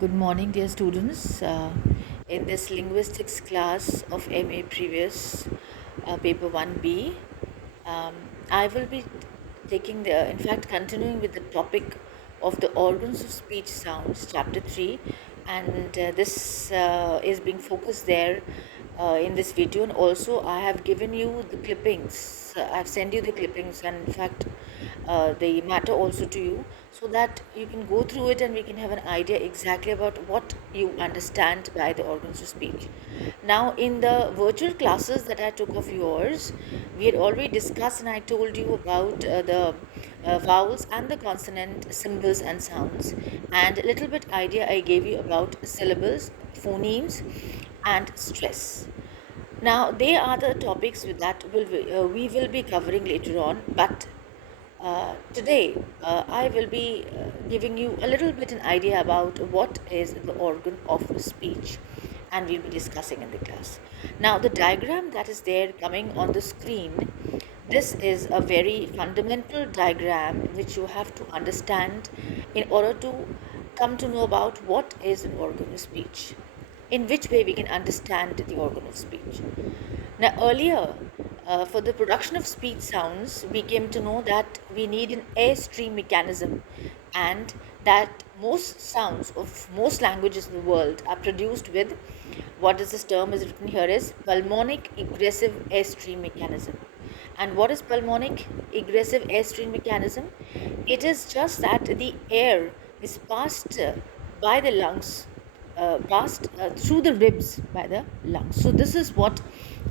Good morning, dear students. In this linguistics class of MA Previous, paper 1B, um, I will be in fact, continuing with the topic of the organs of speech sounds, chapter 3, and this is being focused there in this video. And also, I have given you the clippings, I've sent you the clippings, and in fact, the matter also to you, so that you can go through it and we can have an idea exactly about what you understand by the organs of speech. Now, in the virtual classes that I took of yours, we had already discussed and I told you about the vowels and the consonant symbols and sounds, and a little bit idea I gave you about syllables, phonemes, and stress. Now, they are the topics we will be covering later on, but today, I will be giving you a little bit an idea about what is the organ of speech, and we'll be discussing in the class. Now, the diagram that is there coming on the screen, this is a very fundamental diagram which you have to understand in order to come to know about what is an organ of speech, in which way we can understand the organ of speech. Now, earlier, for the production of speech sounds, we came to know that we need an airstream mechanism, and that most sounds of most languages in the world are produced with what is this term is written here is pulmonic egressive airstream mechanism. And what is pulmonic egressive airstream mechanism? It is just that the air is passed by the lungs, passed through the ribs by the lungs. So this is what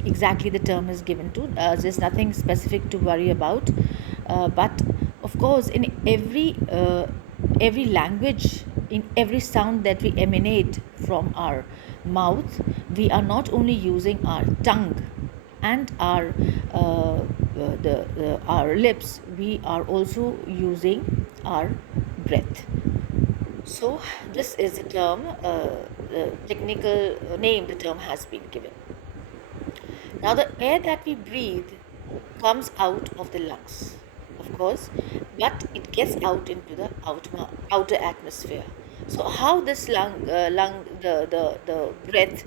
exactly the term is given to. There's nothing specific to worry about, but of course, in every language, in every sound that we emanate from our mouth, we are not only using our tongue and our lips, we are also using our breath. So this is the term, the technical name the term has been given. Now, the air that we breathe comes out of the lungs, of course, but it gets out into the outer atmosphere. So, how this the breath,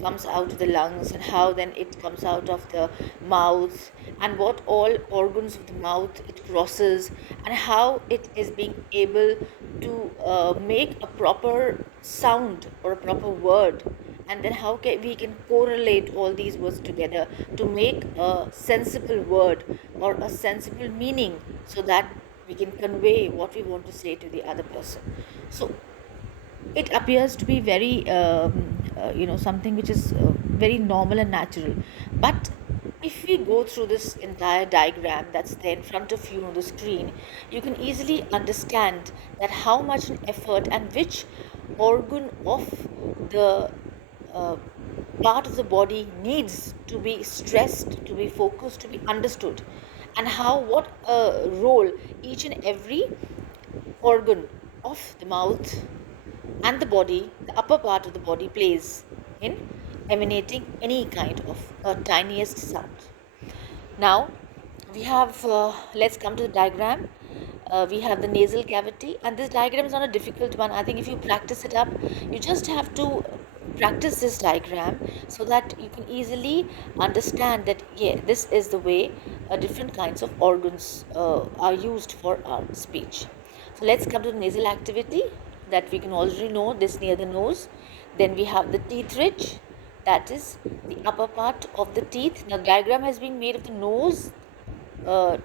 comes out of the lungs, and how then it comes out of the mouth, and what all organs of the mouth it crosses, and how it is being able to make a proper sound or a proper word, and then how we can correlate all these words together to make a sensible word or a sensible meaning, so that we can convey what we want to say to the other person. So it appears to be very something which is very normal and natural, but if we go through this entire diagram that's there in front of you on the screen, you can easily understand that how much an effort and which organ of the uh, part of the body needs to be stressed, to be focused, to be understood, and how what role each and every organ of the mouth and the body, the upper part of the body, plays in emanating any kind of tiniest sound. Now, we have, let's come to the diagram. We have the nasal cavity, and this diagram is not a difficult one. I think if you practice it up, you just have to practice this diagram so that you can easily understand that, yeah, this is the way different kinds of organs are used for our speech. So, let's come to the nasal activity that we can already know this near the nose. Then we have the teeth ridge, that is the upper part of the teeth. Now, the diagram has been made of the nose uh,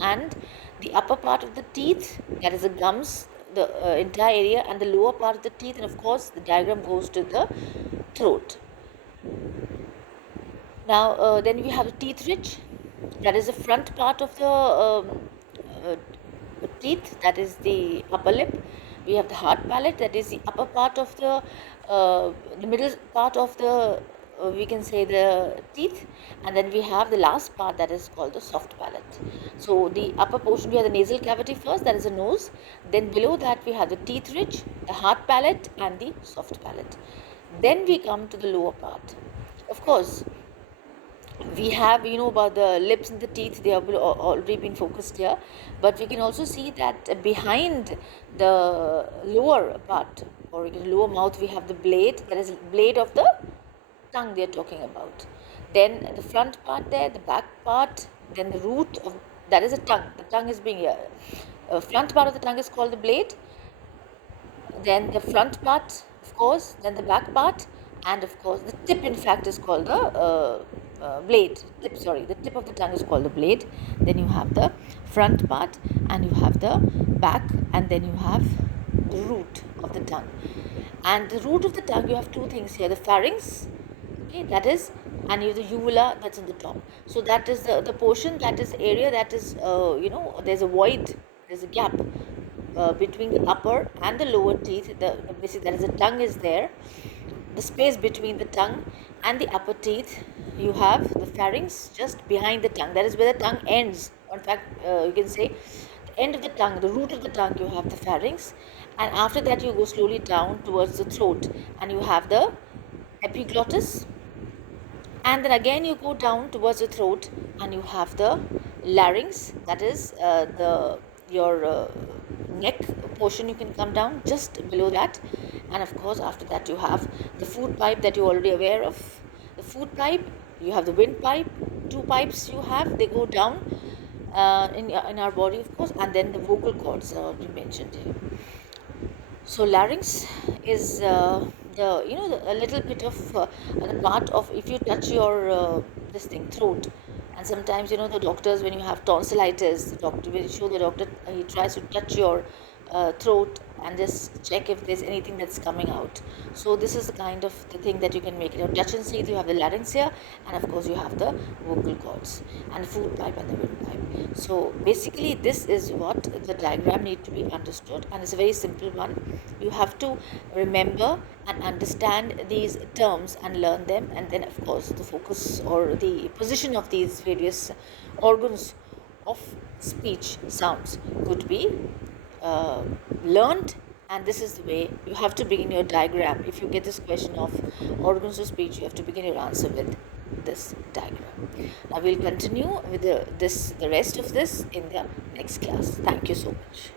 and the upper part of the teeth, that is the gums, the entire area, and the lower part of the teeth, and of course, the diagram goes to the throat. Now, then we have the teeth ridge, that is the front part of the uh, teeth, that is the upper lip. We have the hard palate, that is the upper part of the middle part of the, we can say, the teeth, and then we have the last part that is called the soft palate. So the upper portion, we have the nasal cavity first, that is the nose. Then below that we have the teeth ridge, the hard palate, and the soft palate. Then we come to the lower part. Of course, we have, about the lips and the teeth, they have already been focused here, but we can also see that behind the lower part or in the lower mouth we have the blade, that is blade of the tongue they are talking about. Then the front part there, the back part, then the root of, that is the tongue. The tongue is being front part of the tongue is called the blade, then the front part, of course, then the back part, and of course the tip in fact is called the blade. The tip of the tongue is called the blade. Then you have the front part, and you have the back, and then you have the root of the tongue. And the root of the tongue, you have two things here: the pharynx, okay, that is, and you have the uvula, that's on the top. So that is the portion, that is the area, that is there's a void, there's a gap between the upper and the lower teeth. Basically, that is, the tongue is there. The space between the tongue and the upper teeth, you have the pharynx just behind the tongue. That is where the tongue ends. In fact, you can say the end of the tongue, the root of the tongue, you have the pharynx, and after that you go slowly down towards the throat, and you have the epiglottis, and then again you go down towards the throat, and you have the larynx, that is the your neck portion. You can come down just below that, and of course after that you have the food pipe that you're already aware of. The food pipe, you have the windpipe. Two pipes you have, they go down in our body, of course, and then the vocal cords are already mentioned here. So larynx is a little bit of the part of, if you touch your this thing, throat, and sometimes the doctors, when you have tonsillitis, the doctor will show the doctor, he tries to touch your throat and just check if there's anything that's coming out. So this is the kind of the thing that you can make it. Touch and see, you have the larynx here, and of course you have the vocal cords and the food pipe and the windpipe. So basically this is what the diagram need to be understood, and it's a very simple one. You have to remember and understand these terms and learn them, and then of course the focus or the position of these various organs of speech sounds could be learned, and this is the way you have to begin your diagram. If you get this question of organs of speech, you have to begin your answer with this diagram. Now we'll continue with the rest of this in the next class. Thank you so much.